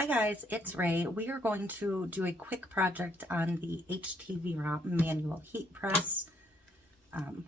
Hi guys, it's Ray. We are going to do a quick project on the HTVRONT manual heat press.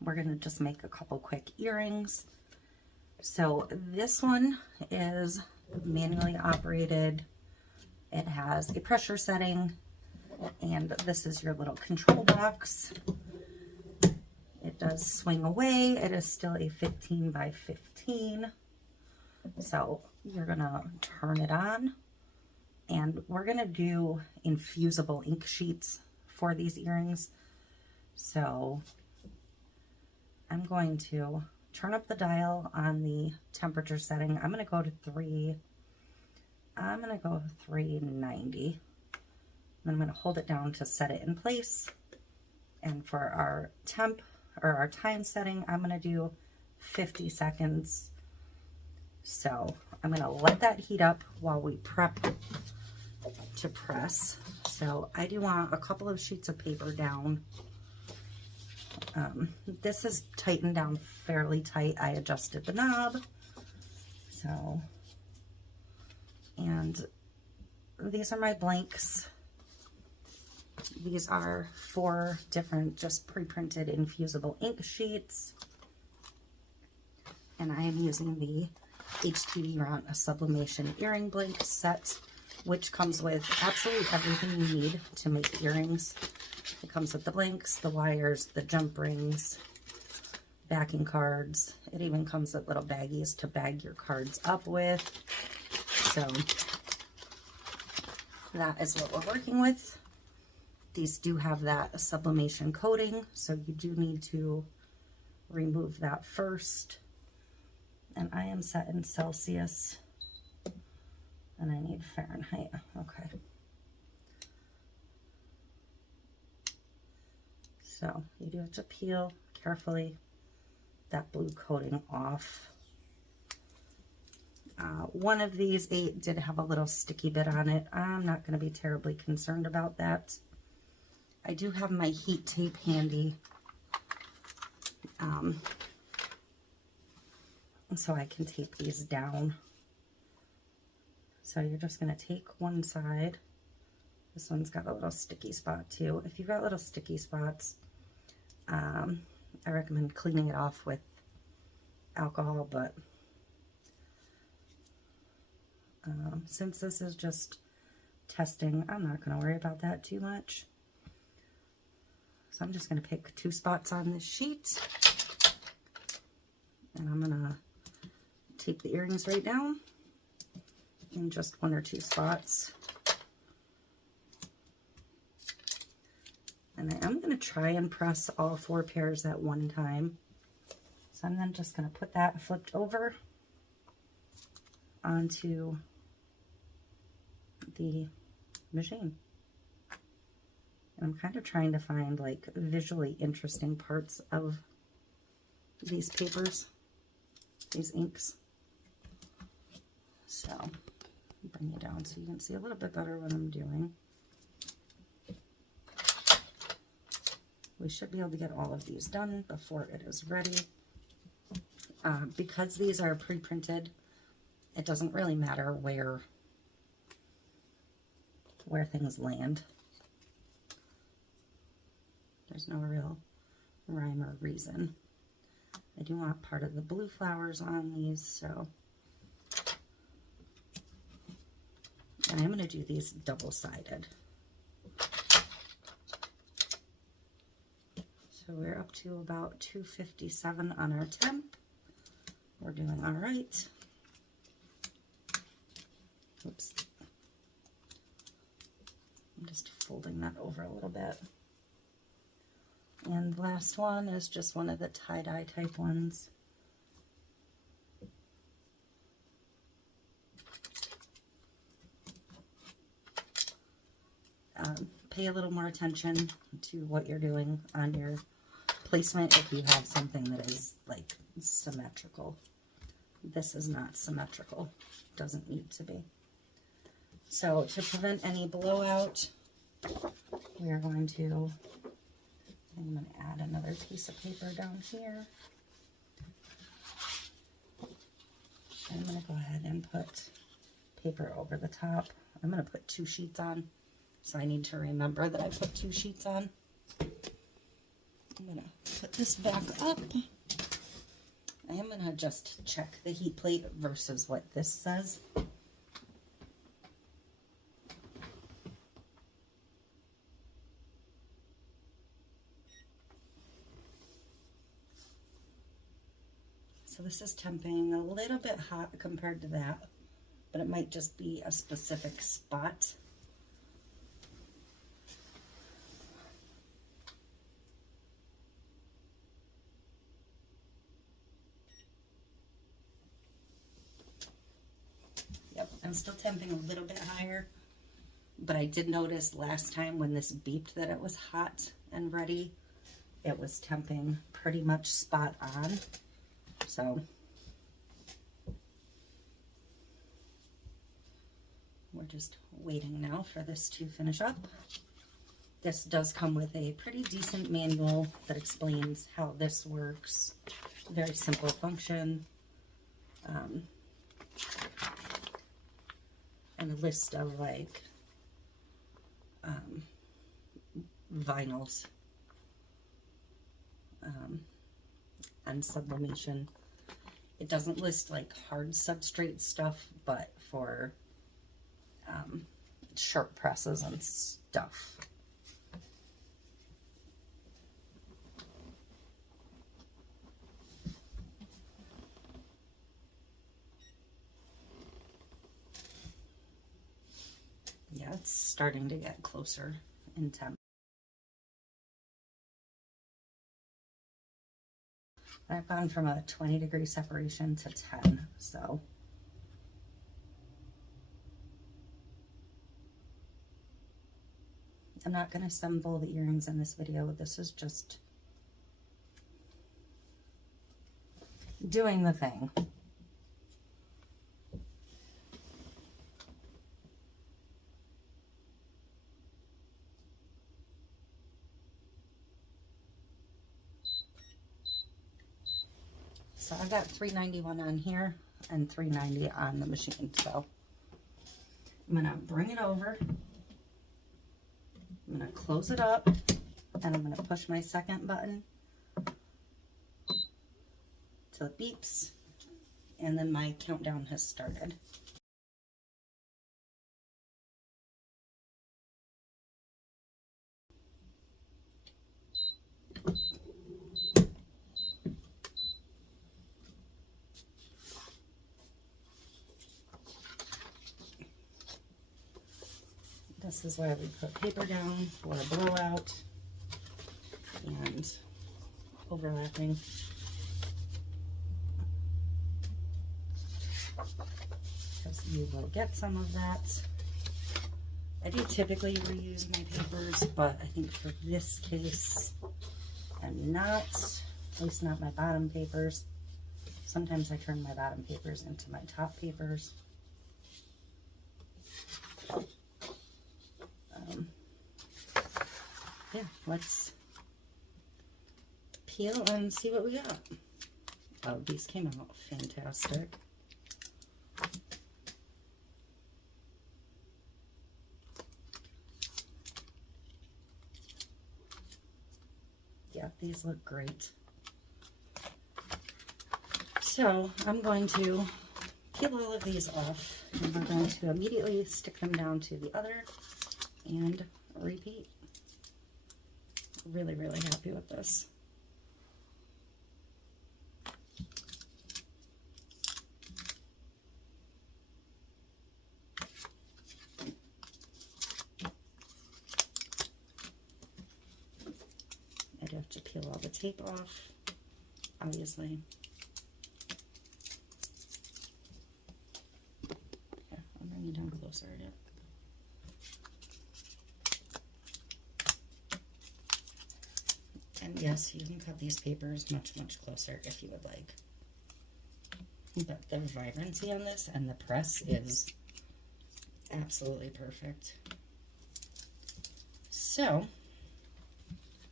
We're going to just make a couple quick earrings. So this one is manually operated. It has a pressure setting, and this is your little control box. It does swing away. It is still a 15 by 15. So you're going to turn it on. And we're going to do infusible ink sheets for these earrings. So I'm going to turn up the dial on the temperature setting. I'm going to go to 390. Then I'm going to hold it down to set it in place. And for our temp or our time setting, I'm going to do 50 seconds. So I'm going to let that heat up while we prep to press. So I do want a couple of sheets of paper down. This is tightened down fairly tight. I adjusted the knob. So, and these are my blanks. These are 4 different just pre-printed infusible ink sheets. And I am using the HTVRONT sublimation earring blank set, which comes with absolutely everything you need to make earrings. It comes with the blanks, the wires, the jump rings, backing cards. It even comes with little baggies to bag your cards up with. So that is what we're working with. These do have that sublimation coating, so you do need to remove that first. And I am set in Celsius. And I need Fahrenheit. Okay. So you do have to peel carefully that blue coating off. One of these 8 did have a little sticky bit on it. I'm not going to be terribly concerned about that. I do have my heat tape handy. So I can tape these down. So you're just going to take one side. This one's got a little sticky spot too. If you've got little sticky spots, I recommend cleaning it off with alcohol, but since this is just testing, I'm not going to worry about that too much. So I'm just going to pick 2 spots on this sheet, and I'm going to tape the earrings right down in just 1 or 2 spots. And I am going to try and press all 4 pairs at one time. So I'm then just going to put that flipped over onto the machine. And I'm kind of trying to find like visually interesting parts of these papers, these inks. So bring it down so you can see a little bit better what I'm doing. We should be able to get all of these done before it is ready. Because these are pre-printed, it doesn't really matter where things land. There's no real rhyme or reason. I do want part of the blue flowers on these, so. And I'm going to do these double-sided. So we're up to about 257 on our temp. We're doing all right. Oops. I'm just folding that over a little bit. And the last one is just one of the tie-dye type ones. Pay a little more attention to what you're doing on your placement if you have something that is like symmetrical. This is not symmetrical. Doesn't need to be. So to prevent any blowout, we are going to, I'm going to add another piece of paper down here. I'm going to go ahead and put paper over the top. I'm going to put 2 sheets on, so I need to remember that I put 2 sheets on. I'm going to put this back up. I am going to just check the heat plate versus what this says. So this is temping a little bit hot compared to that, but it might just be a specific spot. Yep, I'm still temping a little bit higher, but I did notice last time when this beeped that it was hot and ready, it was temping pretty much spot on. So we're just waiting now for this to finish up. This does come with a pretty decent manual that explains how this works. Very simple function. And a list of like vinyls and sublimation. It doesn't list like hard substrate stuff, but for sharp presses and stuff. Yeah, it's starting to get closer in temp. I've gone from a 20-degree separation to 10, so. I'm not going to assemble the earrings in this video. This is just doing the thing. So I've got $3.91 on here and $3.90 on the machine. So I'm going to bring it over. I'm going to close it up and I'm going to push my second button till it beeps, and then my countdown has started. This is where we put paper down for a blowout and overlapping. Because you will get some of that. I do typically reuse my papers, but I think for this case, I'm not, at least not my bottom papers. Sometimes I turn my bottom papers into my top papers. Yeah, let's peel and see what we got. Oh, these came out fantastic. Yeah, these look great. So I'm going to peel all of these off, and we're going to immediately stick them down to the other and repeat. Really, really happy with this. I do have to peel all the tape off, obviously. Yeah, I'll bring you down closer. Yeah. And yes, you can cut these papers much, much closer if you would like. But the vibrancy on this and the press is absolutely perfect. So,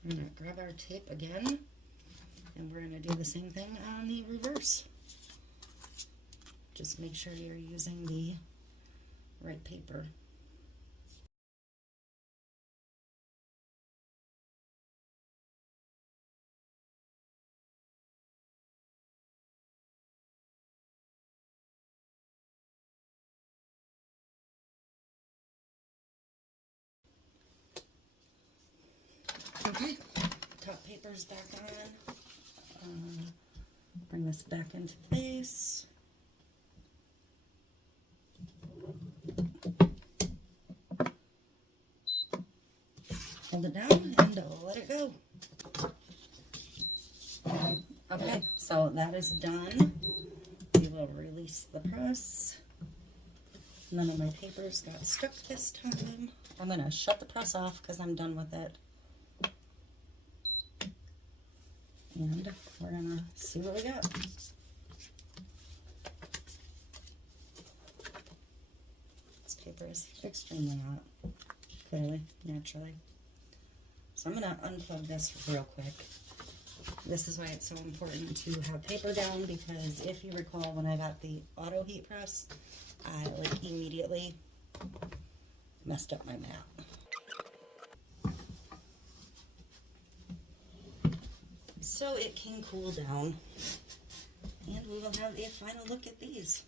I'm going to grab our tape again, and we're going to do the same thing on the reverse. Just make sure you're using the right paper. Okay, top paper's back on. Bring this back into the vase. Hold it down and let it go. Okay, so that is done. We will release the press. None of my papers got stuck this time. I'm going to shut the press off because I'm done with it. And we're going to see what we got. This paper is extremely hot, clearly, naturally. So I'm going to unplug this real quick. This is why it's so important to have paper down, because if you recall when I got the auto heat press, I like immediately messed up my mat. So it can cool down, and we will have a final look at these.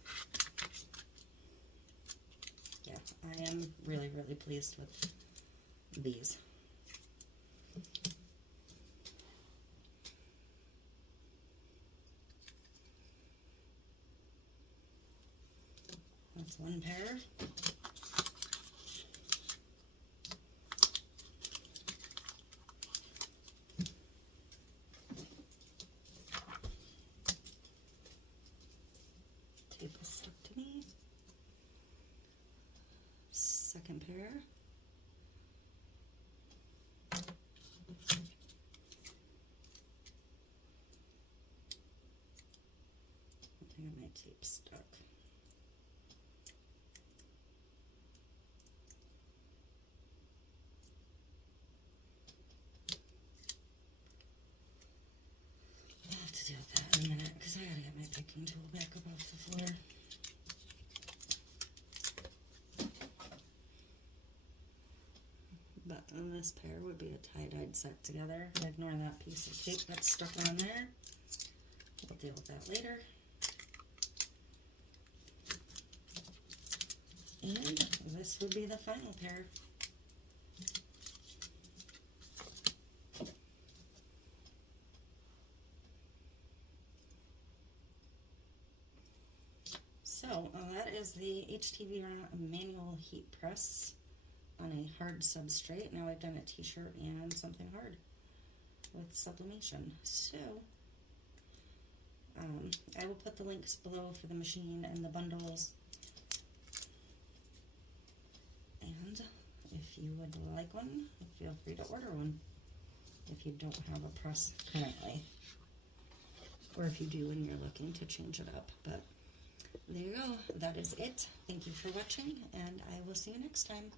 Yeah, I am really, really pleased with these. That's one pair. Tape is stuck to me. Second pair. I think my tape's stuck. I'll have to deal with that in a minute because I gotta get my picking tool back up off the floor. But on this pair would be a tie-dyed set together. Ignore that piece of tape that's stuck on there. We'll deal with that later. And this would be the final pair. So that is the HTVRONT manual heat press on a hard substrate. Now I've done a t-shirt and something hard with sublimation. So I will put the links below for the machine and the bundles. And if you would like one, feel free to order one if you don't have a press currently. Or if you do and you're looking to change it up. But there you go. That is it. Thank you for watching, and I will see you next time.